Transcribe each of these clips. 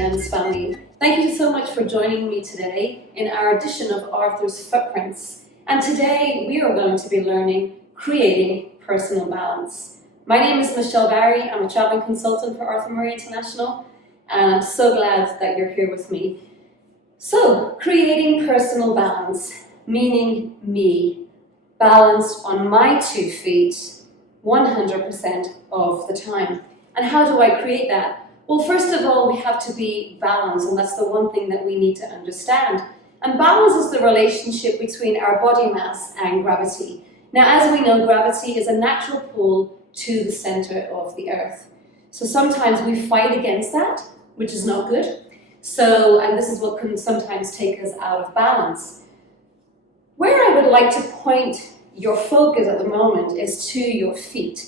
Dance family. Thank you so much for joining me today in our edition of Arthur's Footprints. And today we are going to be learning creating personal balance. My name is Michelle Barry. I'm a traveling consultant for Arthur Murray International, and I'm so glad that you're here with me. So, creating personal balance, meaning me, balanced on my 2 feet 100% of the time. And how do I create that? Well, first of all, we have to be balanced, and that's the one thing that we need to understand. And balance is the relationship between our body mass and gravity. Now, as we know, gravity is a natural pull to the center of the earth. So sometimes we fight against that, which is not good. And this is what can sometimes take us out of balance. Where I would like to point your focus at the moment is to your feet.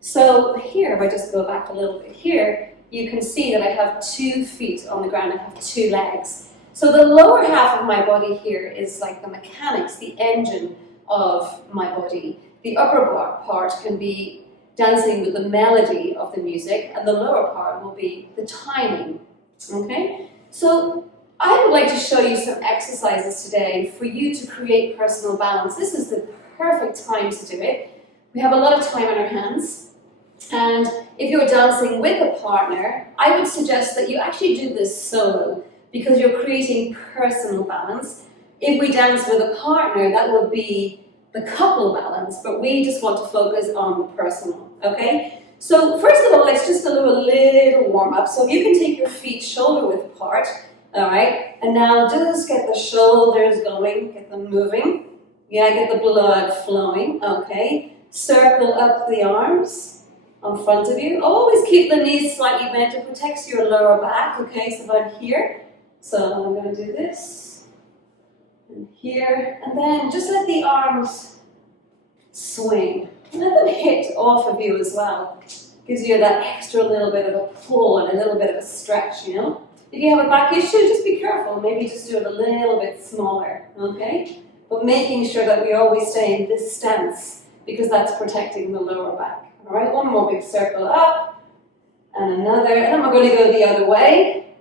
So here, if I just go back a little bit here, you can see that I have 2 feet on the ground. I have 2 legs. So the lower half of my body here is like the mechanics, the engine of my body. The upper part can be dancing with the melody of the music, and the lower part will be the timing. Okay? So I would like to show you some exercises today for you to create personal balance. This is the perfect time to do it. We have a lot of time on our hands. And if you're dancing with a partner, I would suggest that you actually do this solo because you're creating personal balance. If we dance with a partner, that would be the couple balance, but we just want to focus on the personal, okay? So first of all, let's just do a little warm up. So you can take your feet shoulder width apart, all right? And now just get the shoulders going, get them moving. Yeah, get the blood flowing, okay? Circle up the arms in front of you. Always keep the knees slightly bent. It protects your lower back, okay? So I'm here. So I'm going to do this. And here. And then just let the arms swing. And let them hit off of you as well. Gives you that extra little bit of a pull and a little bit of a stretch, you know? If you have a back issue, just be careful. Maybe just do it a little bit smaller, okay? But making sure that we always stay in this stance because that's protecting the lower back. All right, one more big circle up, and another, and then we're going to go the other way.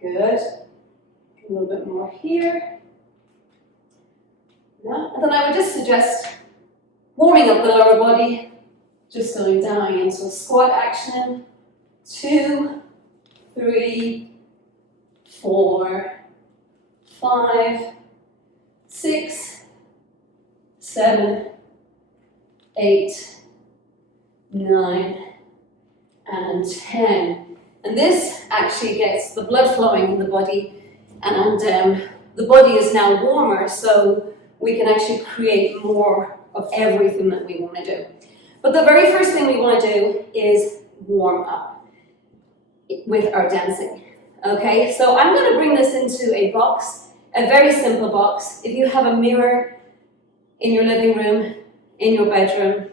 Good. A little bit more here. Yeah. And then I would just suggest warming up the lower body, just going down into a squat action. 2, 3, 4, 5, 6, 7, 8, 9, and 10. And this actually gets the blood flowing in the body, and the body is now warmer, so we can actually create more of everything that we want to do. But the very first thing we want to do is warm up with our dancing. Okay, so I'm going to bring this into a box, a very simple box. If you have a mirror in your living room, in your bedroom,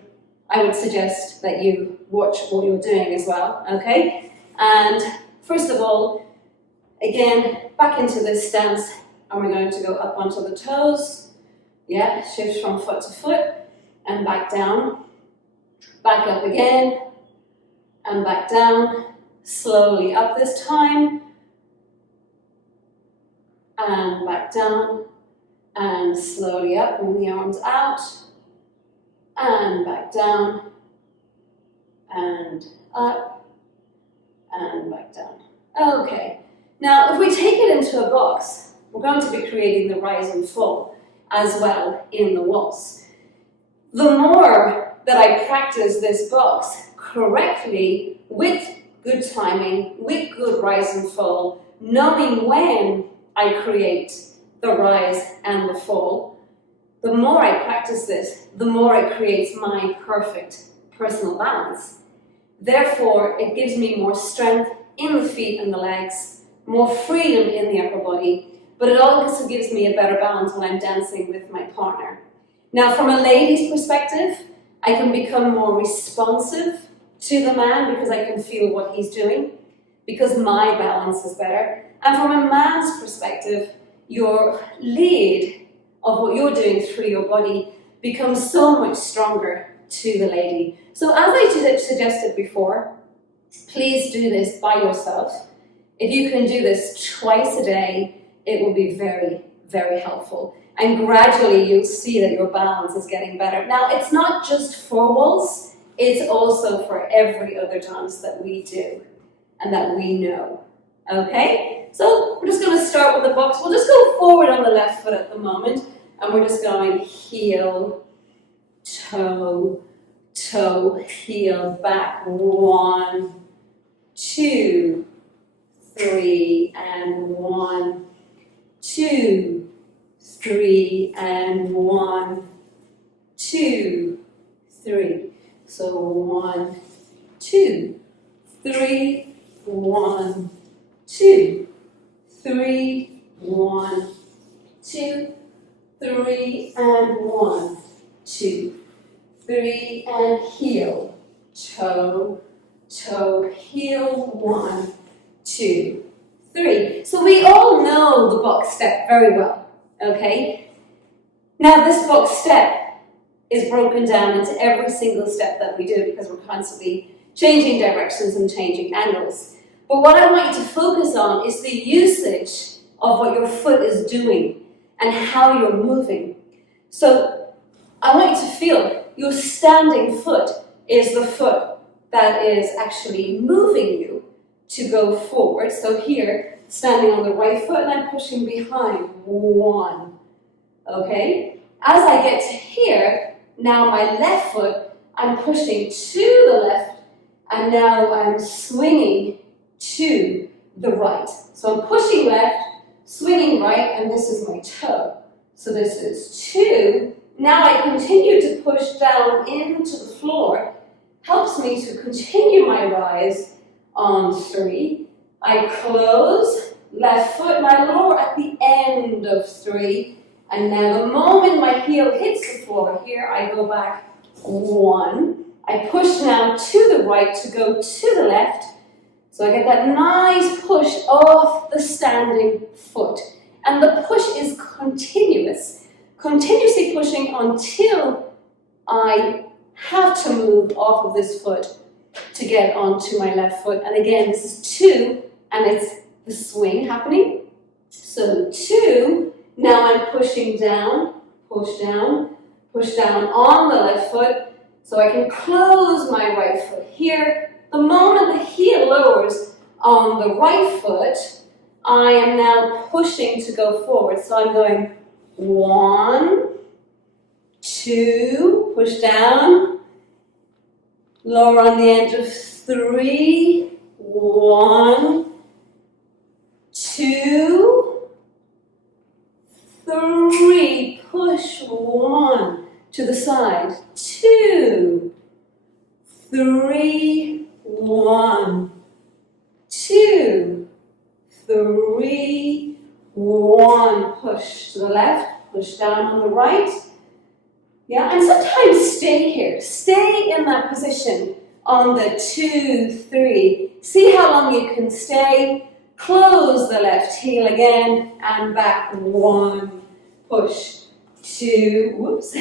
I would suggest that you watch what you're doing as well, okay? And first of all, again, back into this stance, and we're going to go up onto the toes. Yeah, shift from foot to foot, and back down. Back up again, and back down. Slowly up this time, and back down, and slowly up, bring the arms out, and back down, and up, and back down. Okay, now if we take it into a box, we're going to be creating the rise and fall as well in the waltz. The more that I practice this box correctly with good timing, with good rise and fall, knowing when I create the rise and the fall, the more I practice this, the more it creates my perfect personal balance. Therefore, it gives me more strength in the feet and the legs, more freedom in the upper body, but it also gives me a better balance when I'm dancing with my partner. Now, from a lady's perspective, I can become more responsive to the man because I can feel what he's doing, because my balance is better. And from a man's perspective, your lead of what you're doing through your body becomes so much stronger to the lady. So as I suggested before, please do this by yourself. If you can do this twice a day, it will be very, very helpful. And gradually you'll see that your balance is getting better. Now, it's not just for waltz, it's also for every other dance that we do and that we know. Okay? So we're just going to start with the box. We'll just go forward on the left foot at the moment, and we're just going heel, toe, toe, heel, back. 1, 2, 3, and 1, 2, 3, and 1, 2, 3. So 1, 2, 3, 1, 2, 3, 1, 2, 3, and 1, 2, 3, and heel, toe, toe, heel, 1, 2, 3. So we all know the box step very well, okay? Now this box step is broken down into every single step that we do because we're constantly changing directions and changing angles. But what I want you to focus on is the usage of what your foot is doing and how you're moving. So I want you to feel your standing foot is the foot that is actually moving you to go forward. So here, standing on the right foot, and I'm pushing behind. 1. Okay? As I get to here, now my left foot, I'm pushing to the left, and now I'm swinging to the right. So I'm pushing left, swinging right, and this is my toe. So this is 2. Now I continue to push down into the floor. Helps me to continue my rise on 3. I close, left foot, my lower at the end of 3. And now the moment my heel hits the floor, here I go back 1. I push now to the right to go to the left. So I get that nice push off the standing foot. And the push is continuous. Continuously pushing until I have to move off of this foot to get onto my left foot. And again, this is 2, and it's the swing happening. So 2, now I'm pushing down, push down on the left foot, so I can close my right foot here. The moment the heel lowers on the right foot, I am now pushing to go forward. So I'm going 1, 2, push down, lower on the edge of 3, 1, 2, 3, push 1 to the side, 2, 3, 1, 2, 3, 1, push to the left, push down on the right. Yeah, and sometimes stay here, stay in that position on the 2, 3. See how long you can stay. Close the left heel again and back 1, push 2, whoops,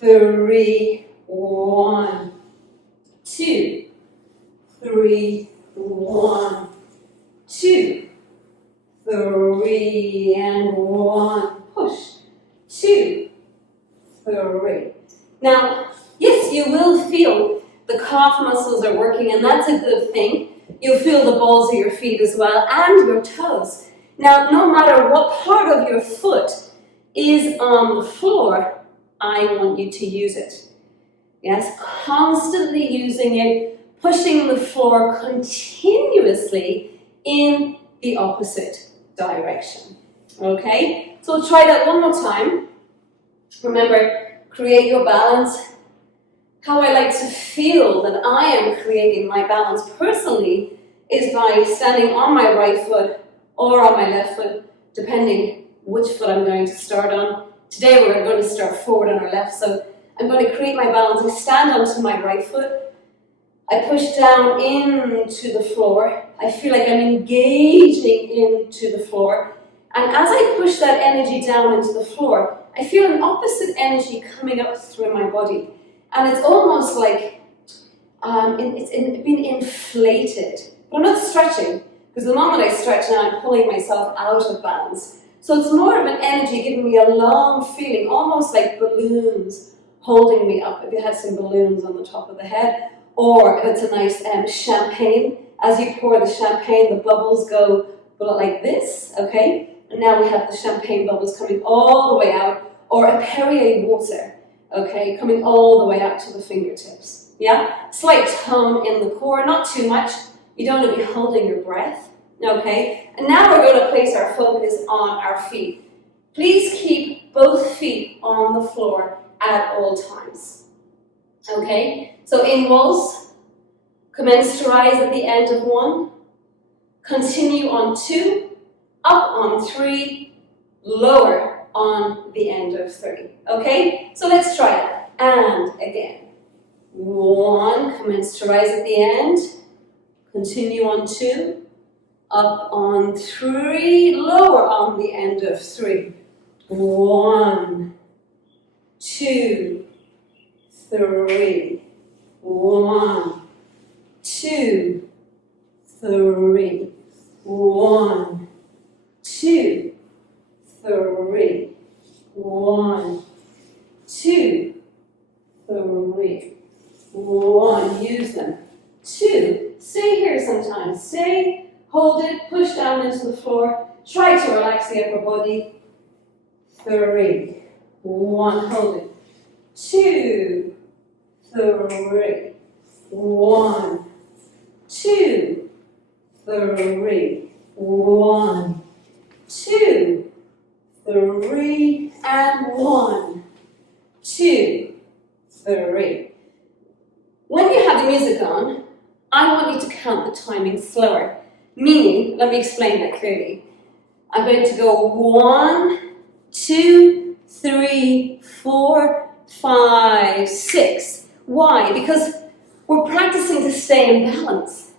3, 1, 2, 3, 1, 2, 3, and 1, push 2, 3. Now, yes, you will feel the calf muscles are working, and that's a good thing. You'll feel the balls of your feet as well, and your toes. Now, no matter what part of your foot is on the floor, I want you to use it. Yes, constantly using it, pushing the floor continuously in the opposite direction. Okay, so we'll try that one more time. Remember, create your balance. How I like to feel that I am creating my balance personally is by standing on my right foot or on my left foot, depending which foot I'm going to start on. Today we're going to start forward on our left, so I'm going to create my balance. I stand onto my right foot. I push down into the floor. I feel like I'm engaging into the floor. And as I push that energy down into the floor, I feel an opposite energy coming up through my body. And it's almost like it's being inflated. But I'm not stretching. Because the moment I stretch now, I'm pulling myself out of balance. So it's more of an energy giving me a long feeling, almost like balloons holding me up. If you had some balloons on the top of the head, or if it's a nice champagne, as you pour the champagne, the bubbles go like this, okay? And now we have the champagne bubbles coming all the way out, or a Perrier water, okay, coming all the way out to the fingertips, yeah? Slight tone in the core, not too much. You don't want to be holding your breath, okay? And now we're going to place our focus on our feet. Please keep both feet on the floor at all times, okay? So in waltz, commence to rise at the end of 1, continue on 2, up on 3, lower on the end of 3, okay? So let's try it, and again. 1, commence to rise at the end, continue on 2, up on 3, lower on the end of 3. 1, 2, 3. 1, 2, 3. 1, 2, 3. 1, 2, 3. 1. Use them. 2. Stay here sometimes. Stay. Hold it. Push down into the floor. Try to relax the upper body. 3. 1. Hold it. 2, 3. 1, 2, 3. 1, 2, 3, and 1, 2, 3. When you have the music on, I want you to count the timing slower. Meaning, let me explain that clearly. I'm going to go 1, 2, 3, 4, 5, 6. Why? Because we're practicing to stay in balance.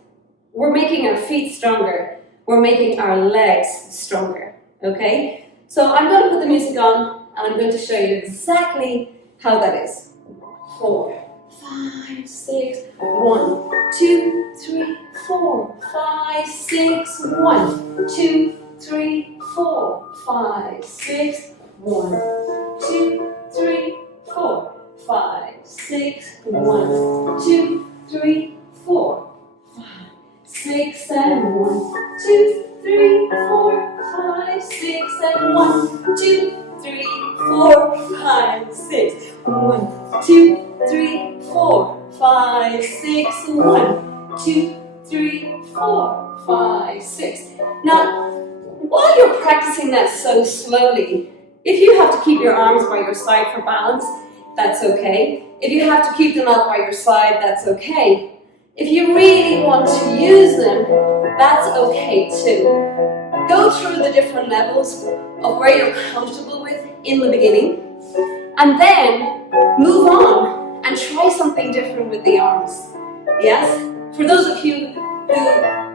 We're making our feet stronger. We're making our legs stronger, okay? So I'm going to put the music on, and I'm going to show you exactly how that is. 4, 5, 6, 1, 2, 3, 4, 5, 6, 1, 2, 3, 4, 5, 6, 1, 2, 3, 4, 5, 6, 1, 2, 3, 4, 5, 6, and 1, 2, 3, 4, 5, 6, and 1, 2, 3, 4, 5, 6, 1, 2, 3, 4, 5, 6, 1, 2, 3, 4, 5, 6. Now, while you're practicing that so slowly, if you have to keep your arms by your side for balance, that's okay. If you have to keep them out by your side, that's okay. If you really want to use them, that's okay too. Go through the different levels of where you're comfortable with in the beginning, and then move on and try something different with the arms. Yes? For those of you who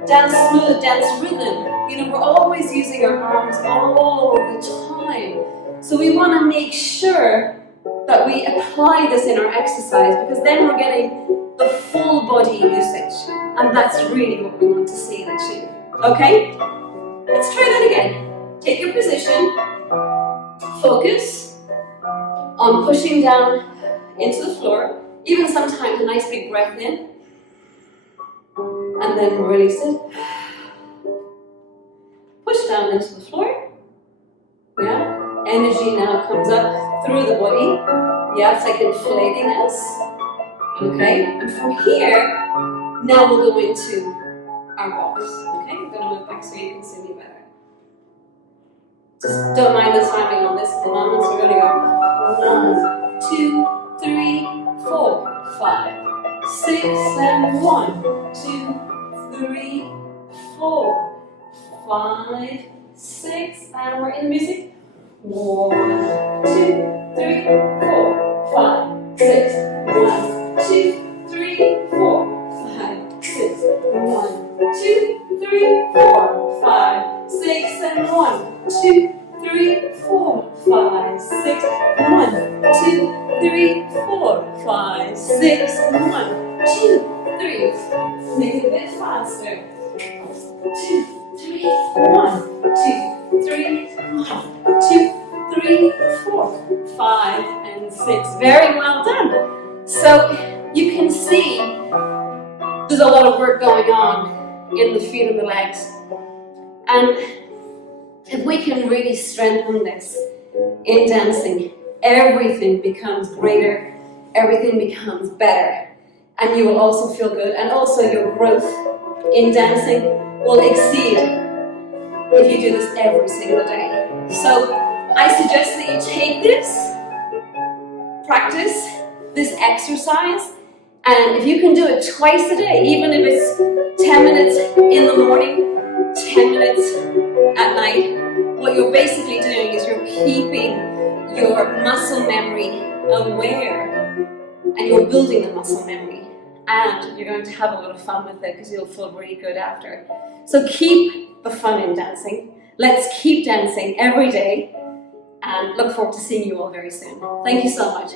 dance smooth, dance rhythm, we're always using our arms all the time. So we want to make sure that we apply this in our exercise, because then we're getting the full body usage, and that's really what we want to see and achieve. Okay? Let's try that again. Take your position, focus on pushing down into the floor, even sometimes a nice big breath in, and then release it. Push down into the floor. Yeah? Energy now comes up through the body. Yeah, it's like inflating us. Okay? And from here, now we'll go into our box. Okay? I'm going to move back so you can see me better. Just don't mind the timing on this at the moment, so we're going to go 1, 2, 3, 4, 5, 6, and 1, 2, 3, 4, 5, 6, and we're in the music. 1, 2, 3, 4, 5, 6, 1, 2, 3, 4, 5, 6, 1, 2, 3, 4, 5, 6, and 1, 2, 3, 4, 5, 6, 1, 2, 3, 4, 5, 6, 1, 2, 3. Make it a bit faster. 2, Very well done. So you can see there's a lot of work going on in the feet and the legs. And if we can really strengthen this in dancing, everything becomes greater, everything becomes better, and you will also feel good, and also your growth in dancing will exceed if you do this every single day. So I suggest that you take this, practice this exercise, and if you can do it twice a day, even if it's 10 minutes in the morning, 10 minutes at night, what you're basically doing is you're keeping your muscle memory aware, and you're building the muscle memory, and you're going to have a lot of fun with it because you'll feel really good after. So keep the fun in dancing. Let's keep dancing every day, and look forward to seeing you all very soon. Thank you so much.